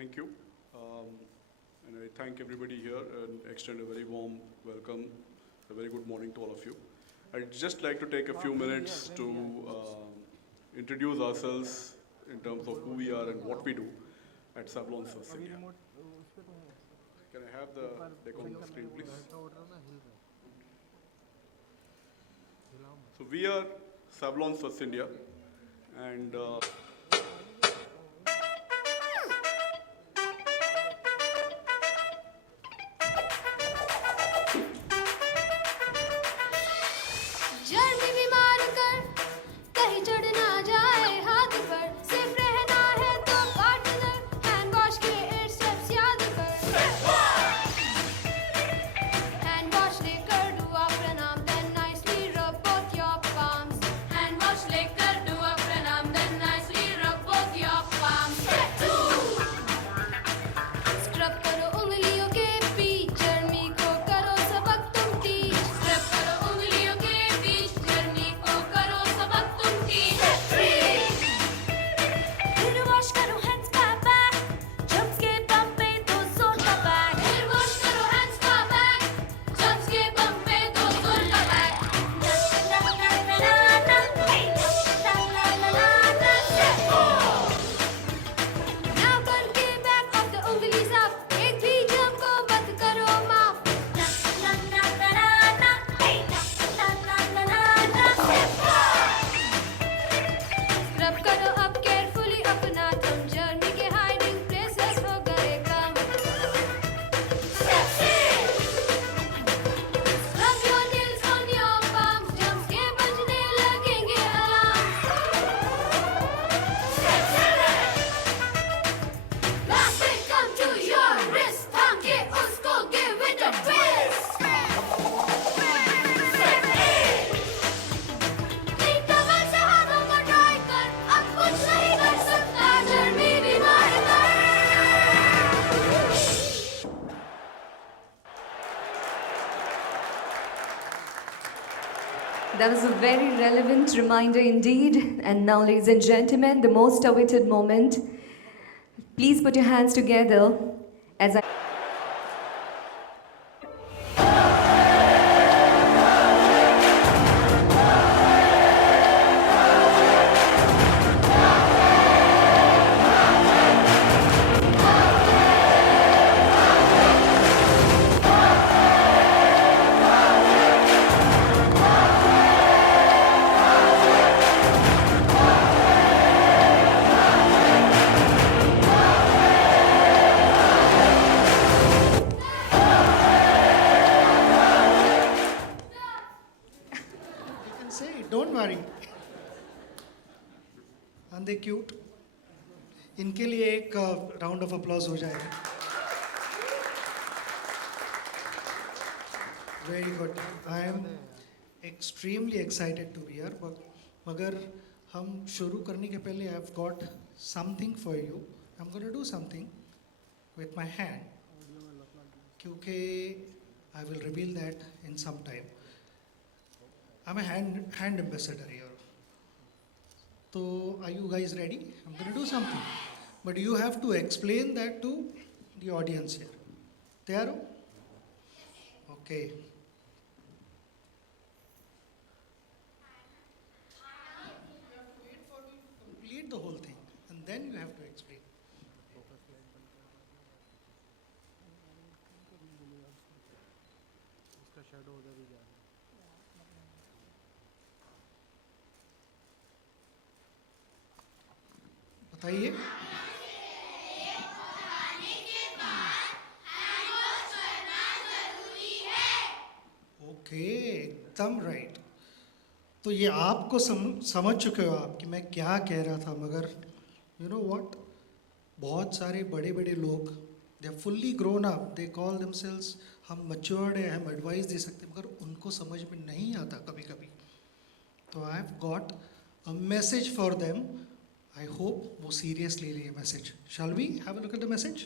Thank you. And I thank everybody here and extend a very warm welcome, a very good morning to all of you. I'd just like to take a few minutes to introduce ourselves in terms of who we are and what we do at Savlon Swasth India. Can I have the deck on the screen, please? So we are Savlon Swasth India, and That was a very relevant reminder indeed. And now, ladies and gentlemen, the most awaited moment. Please put your hands together as I... Don't worry. And they cute. इनके लिए एक round of applause हो जाएगा. Very good. I am extremely excited to be here. मगर हम शुरू करने के पहले I've got something for you. I'm going to do something with my hand. क्योंकि I will reveal that in some time. I'm a hand ambassador here. So are you guys ready? I'm going to do something. But you have to explain that to the audience here. तैयार हो? Okay. You have to wait for me to complete the whole thing. And then you have to explain. बताइए. Okay, एकदम right. तो ये आपको समझ चुके हो आप कि मैं क्या कह रहा था. मगर यू नो व्हाट, बहुत सारे बड़े बड़े लोग, they are fully grown up, they call themselves, हम मैच्योर्ड है, हम एडवाइस दे सकते हैं, मगर उनको समझ में नहीं आता कभी कभी. तो I have got a message for them. I hope वो seriously ले message. Shall we have a look at the message?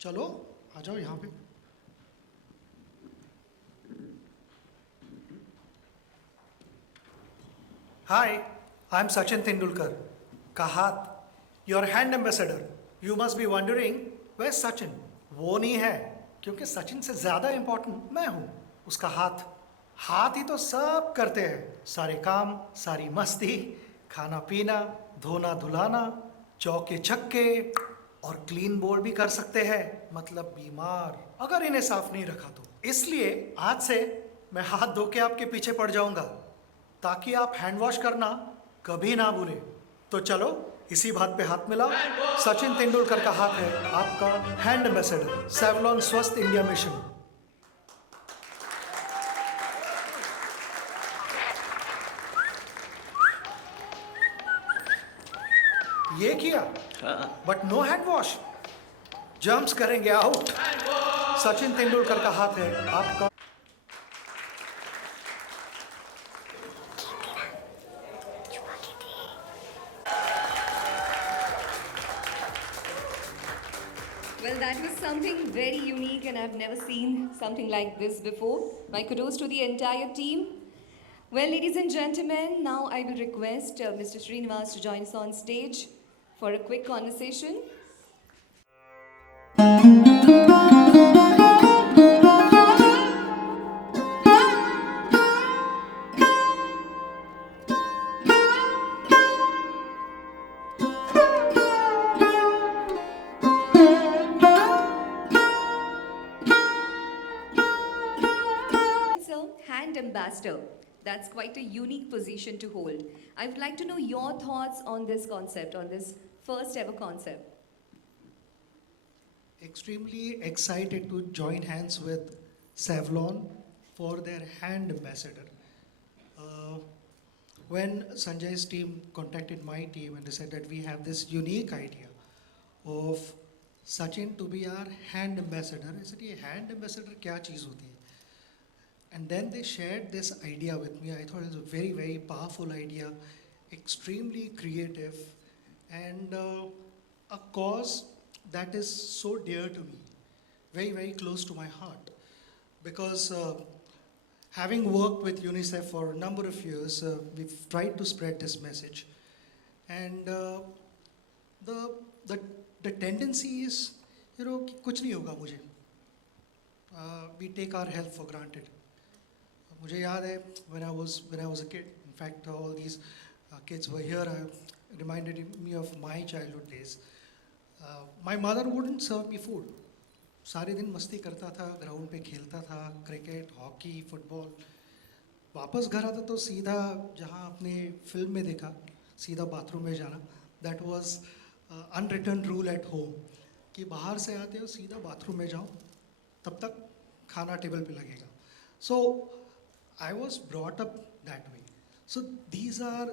चलो आ जाओ यहाँ पे. Hi, I'm Sachin Tendulkar. Kahat, your hand ambassador. You must be wondering, where's Sachin? वो नहीं है, क्योंकि सचिन से ज़्यादा इम्पोर्टेंट मैं हूँ. उसका हाथ ही तो सब करते हैं. सारे काम, सारी मस्ती, खाना पीना, धोना धुलाना, चौके छक्के और क्लीन बोर्ड भी कर सकते हैं. मतलब बीमार, अगर इन्हें साफ नहीं रखा तो. इसलिए आज से मैं हाथ धो के आपके पीछे पड़ जाऊंगा, ताकि आप हैंड वॉश करना कभी ना भूलें. तो चलो इसी बात पे हाथ मिलाओ. सचिन तेंदुलकर का हाथ है आपका hand ambassador, Savlon Swasth India mission. ये किया, but no hand wash. Jumps करेंगे आउट. सचिन तेंदुलकर का हाथ है आपका. Well, that was something very unique, and I've never seen something like this before. My kudos to the entire team. Well, ladies and gentlemen, now I will request Mr. Srinivas to join us on stage for a quick conversation. So, hand ambassador. That's quite a unique position to hold. I would like to know your thoughts on this concept, on this first ever concept. Extremely excited to join hands with Savlon for their hand ambassador. When Sanjay's team contacted my team and they said that we have this unique idea of Sachin to be our hand ambassador, I said, "ये hand ambassador क्या चीज़ होती है?" And then they shared this idea with me. I thought it was a very, very powerful idea, extremely creative, and a cause that is so dear to me, very, very close to my heart. Because having worked with UNICEF for a number of years, we've tried to spread this message. And the tendency is, कि कुछ नहीं होगा मुझे. We take our health for granted. मुझे याद है when I was a kid. In fact, all these kids were here. Reminded me of my childhood days. My mother wouldn't serve me food. सारे दिन मस्ती करता था, ग्राउंड पे खेलता था, क्रिकेट, हॉकी, फुटबॉल. वापस घर आता तो सीधा जहाँ आपने फिल्म में देखा, सीधा बाथरूम में जाना. That was unwritten rule at home कि बाहर से आते हो सीधा बाथरूम में जाओ, तब तक खाना टेबल पे लगेगा. So I was brought up that way. So these are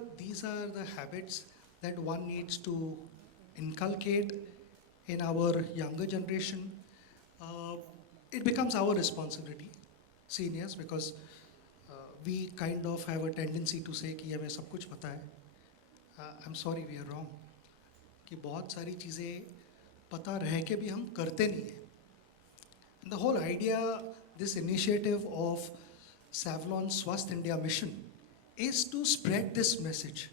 the habits that one needs to inculcate in our younger generation. It becomes our responsibility, seniors, because we kind of have a tendency to say कि हमें सब कुछ पता है. I'm sorry, we are wrong. कि बहुत सारी चीज़ें पता रह के भी हम करते नहीं हैं. And the whole idea, this initiative of Savlon Swasth India mission is to spread this message.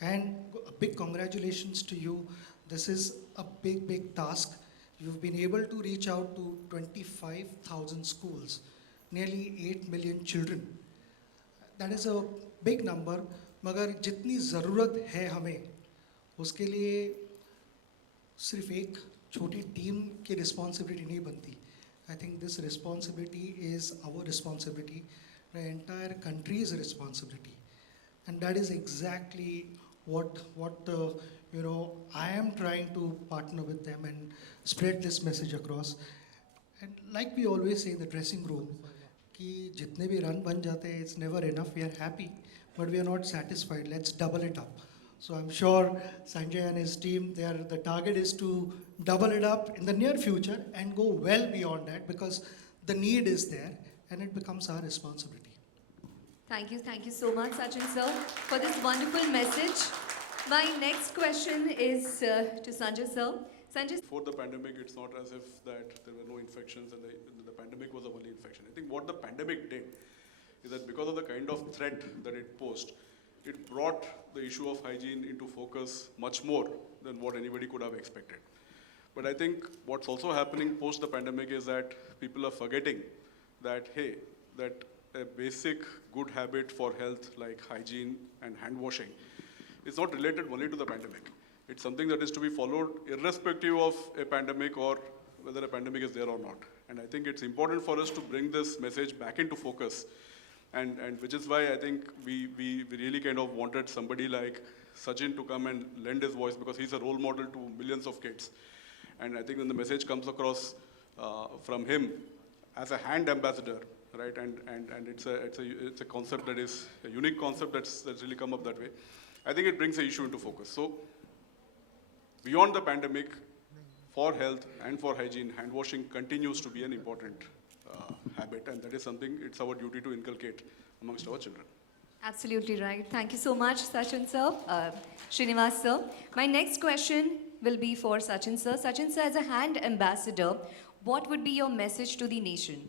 And a big congratulations to you. This is a big, big task. You've been able to reach out to 25,000 schools, nearly 8 million children. That is a big number. मगर जितनी ज़रूरत है हमें, उसके लिए सिर्फ एक छोटी टीम की रिस्पॉन्सिबिलिटी नहीं बनती. I think this responsibility is our responsibility, the entire country's responsibility, and that is exactly what I am trying to partner with them and spread this message across. And like we always say in the dressing room, कि जितने भी run बन जाते हैं, it's never enough. We are happy, but we are not satisfied. Let's double it up. So I'm sure Sanjay and his team, the target is to double it up in the near future and go well beyond that, because the need is there and it becomes our responsibility. Thank you so much, Sachin sir, for this wonderful message. My next question is to Sanjay sir. Sanjay, Before the pandemic, it's not as if that there were no infections and the pandemic was the only infection. I think what the pandemic did is that because of the kind of threat that it posed, it brought the issue of hygiene into focus much more than what anybody could have expected. But I think what's also happening post the pandemic is that people are forgetting that, hey, that a basic good habit for health like hygiene and hand washing is not related only to the pandemic. It's something that is to be followed irrespective of a pandemic or whether a pandemic is there or not. And I think it's important for us to bring this message back into focus. And which is why I think we really kind of wanted somebody like Sachin to come and lend his voice, because he's a role model to millions of kids. And I think when the message comes across from him as a hand ambassador, right? And it's a concept that is a unique concept that's really come up that way. I think it brings the issue into focus. So beyond the pandemic, for health and for hygiene, hand washing continues to be an important habit, and that is something it's our duty to inculcate amongst our children. Absolutely right. Thank you so much, Sachin sir, Srinivas sir. My next question will be for Sachin sir. Sachin sir, as a hand ambassador, what would be your message to the nation?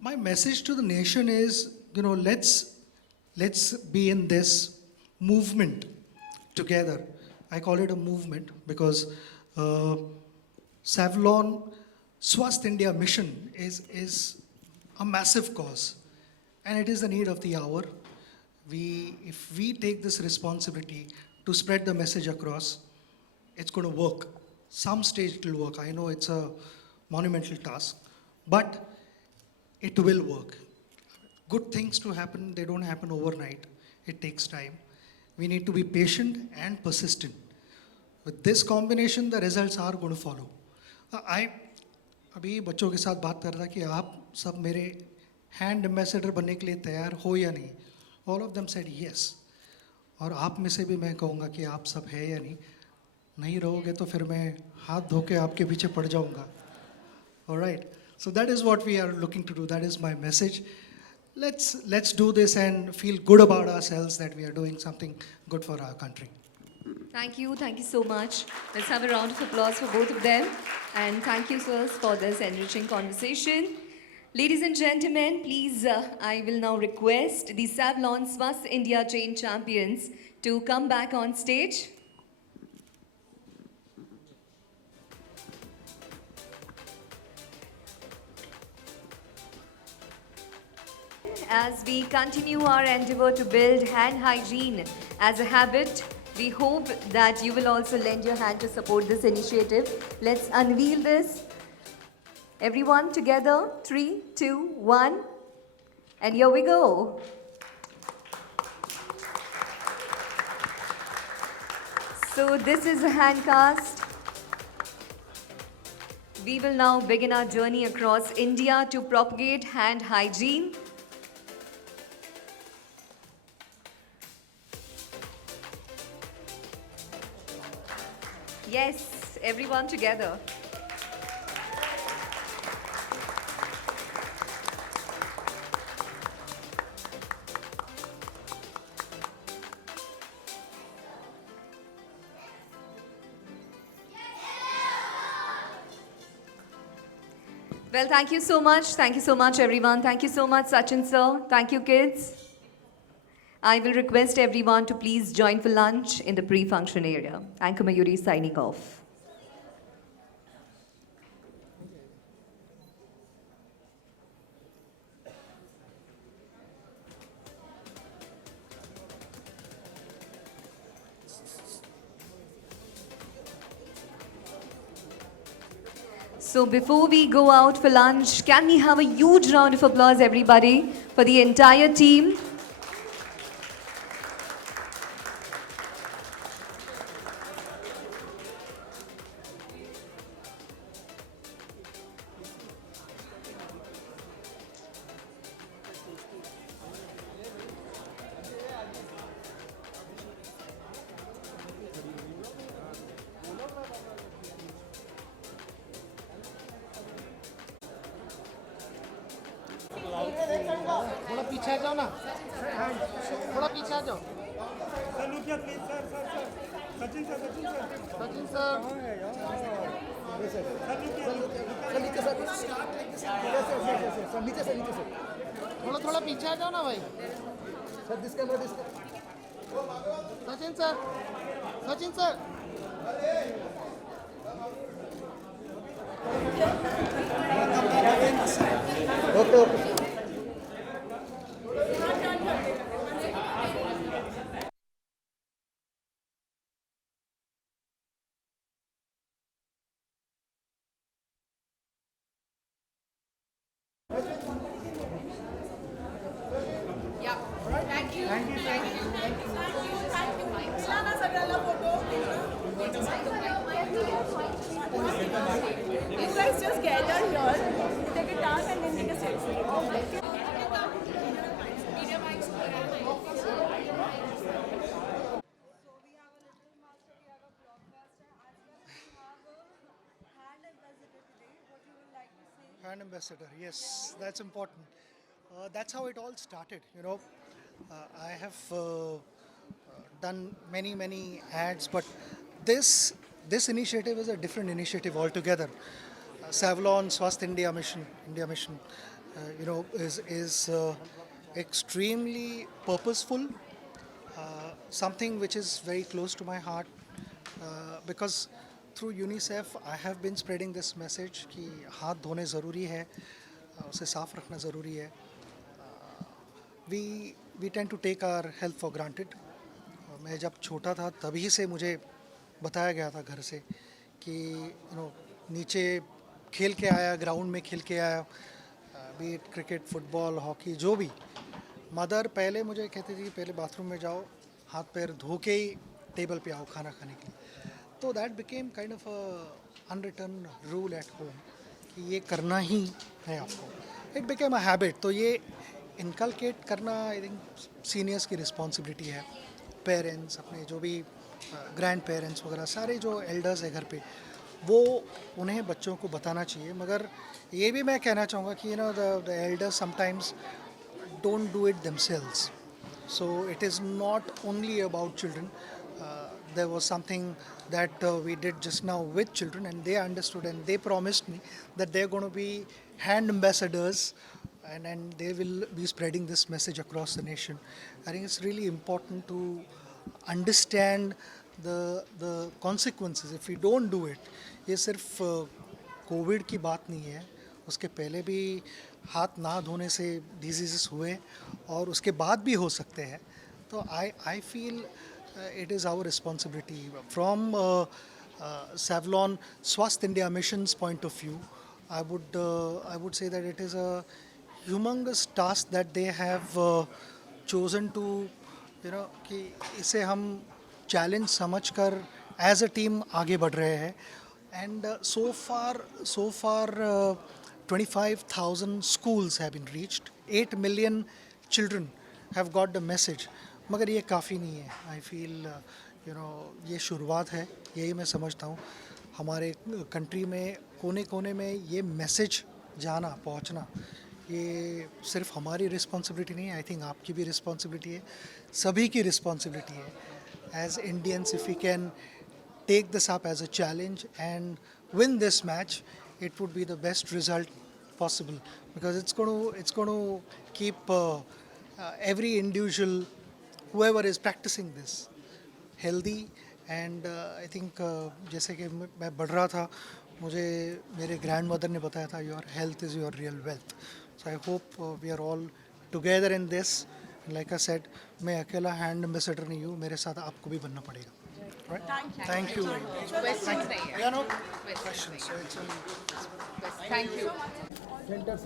My message to the nation is, let's be in this movement together. I call it a movement because Savlon Swasth India mission is a massive cause, and it is the need of the hour. If we take this responsibility to spread the message across, it's going to work. Some stage it will work. I know it's a monumental task, but it will work. Good things to happen, they don't happen overnight. It takes time. We need to be patient and persistent. With this combination, the results are going to follow. I अभी बच्चों के साथ बात कर रहा कि आप सब मेरे हैंड एम्बेसडर बनने के लिए तैयार हो या नहीं. All of them said yes. और आप में से भी मैं कहूँगा कि आप सब है या नहीं रहोगे तो फिर मैं हाथ धो के आपके पीछे पड़ जाऊँगा. All right. So that is what we are looking to do. That is my message. Let's do this and feel good about ourselves that we are doing something good for our country. Thank you so much. Let's have a round of applause for both of them. And thank you, sirs, for this enriching conversation. Ladies and gentlemen, please, I will now request the Savlon Swasth India Chain Champions to come back on stage. As we continue our endeavor to build hand hygiene as a habit, we hope that you will also lend your hand to support this initiative. Let's unveil this. Everyone together, 3, 2, 1, and here we go. So this is a hand cast. We will now begin our journey across India to propagate hand hygiene. Yes, everyone together. Well, thank you so much. Thank you so much, everyone. Thank you so much, Sachin sir. Thank you, kids. I will request everyone to please join for lunch in the pre-function area. Anchor Mayuri signing off. So before we go out for lunch, can we have a huge round of applause, everybody, for the entire team? थोड़ा पीछे आ जाओ ना, थोड़ा पीछे आ जाओ. Sachin sir नीचे से थोड़ा पीछे आ जाओ ना भाई. Sir, this camera, this camera. Sachin sir. Sachin sir. Okay, okay. Yeah. Thank you. Thank you. You guys just gather here, take a dance and then take a selfie. Brand ambassador, yes, that's important. That's how it all started. I have done many ads, but this initiative is a different initiative altogether. Savlon Swasth India Mission, is extremely purposeful. Something which is very close to my heart because through UNICEF I have been spreading this message कि हाथ धोने ज़रूरी है, उसे साफ रखना ज़रूरी है. We tend to take our health for granted. मैं जब छोटा था तभी से मुझे बताया गया था घर से कि नीचे खेल के आया, ग्राउंड में खेल के आया, B it cricket, football, hockey, जो भी. मदर पहले मुझे कहती थी पहले बाथरूम में जाओ, हाथ पैर धो के ही टेबल पे आओ खाना खाने के लिए. तो that became kind of unwritten rule at home कि ये करना ही है आपको. It became a habit. तो ये इनकलकेट करना आई थिंक सीनियर्स की रिस्पॉन्सिबिलिटी है. पेरेंट्स, अपने जो भी ग्रैंड पेरेंट्स वगैरह सारे जो एल्डर्स है घर पे, वो उन्हें बच्चों को बताना चाहिए. मगर ये भी मैं कहना चाहूँगा कि the elders sometimes don't do it themselves. So it is not only about children. There was something that we did just now with children, and they understood and they promised me that they're going to be hand ambassadors and they will be spreading this message across the nation. I think it's really important to understand the consequences if we don't do it. ये सिर्फ Covid की बात नहीं है, उसके पहले भी हाथ ना धोने से डिजीज़ हुए और उसके बाद भी हो सकते हैं. तो I feel it is our responsibility from Savlon Swasth India Mission's point of view. I would say that it is a humongous task that they have chosen to कि इसे हम चैलेंज समझकर एज अ टीम आगे बढ़ रहे हैं. And so far 25,000 schools have been reached. 8 million children have got the message. मगर ये काफ़ी नहीं है. I feel ये शुरुआत है. यही मैं समझता हूँ. हमारे कंट्री में कोने कोने में ये मैसेज जाना, पहुँचना, ये सिर्फ हमारी रिस्पॉन्सिबिलिटी नहीं है. आई थिंक आपकी भी रिस्पॉन्सिबिलिटी है, सभी की रिस्पॉन्सिबिलिटी है. As Indians, if we can take this up as a challenge and win this match, it would be the best result possible, because it's going to keep every individual, whoever is practicing this, healthy. And I think जैसे कि मैं बढ़ रहा था, मुझे मेरे grandmother ने बताया था, your health is your real wealth. So I hope we are all together in this. Like I said, मैं अकेला hand ambassador नहीं हूँ, मेरे साथ आपको भी बनना पड़ेगा. Right? Thank you. Questions नहीं है. Yeah, no questions. So it's Thank you. Center.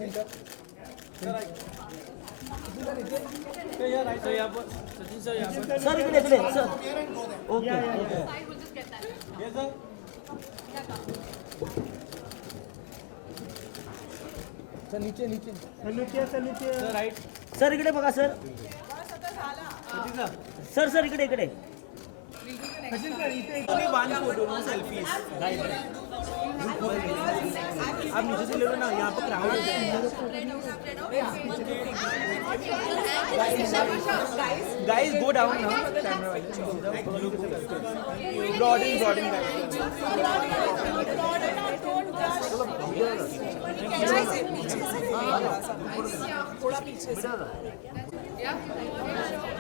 Sir, इकडे sir. Okay. सर नीचे. Sir right. सर इकडे बघा सर. सर इकडे. आप नीचे से ले लो ना, यहाँ पर क्राउड है. Guys, go down now. Broaden guys. थोड़ा पीछे से. Yeah.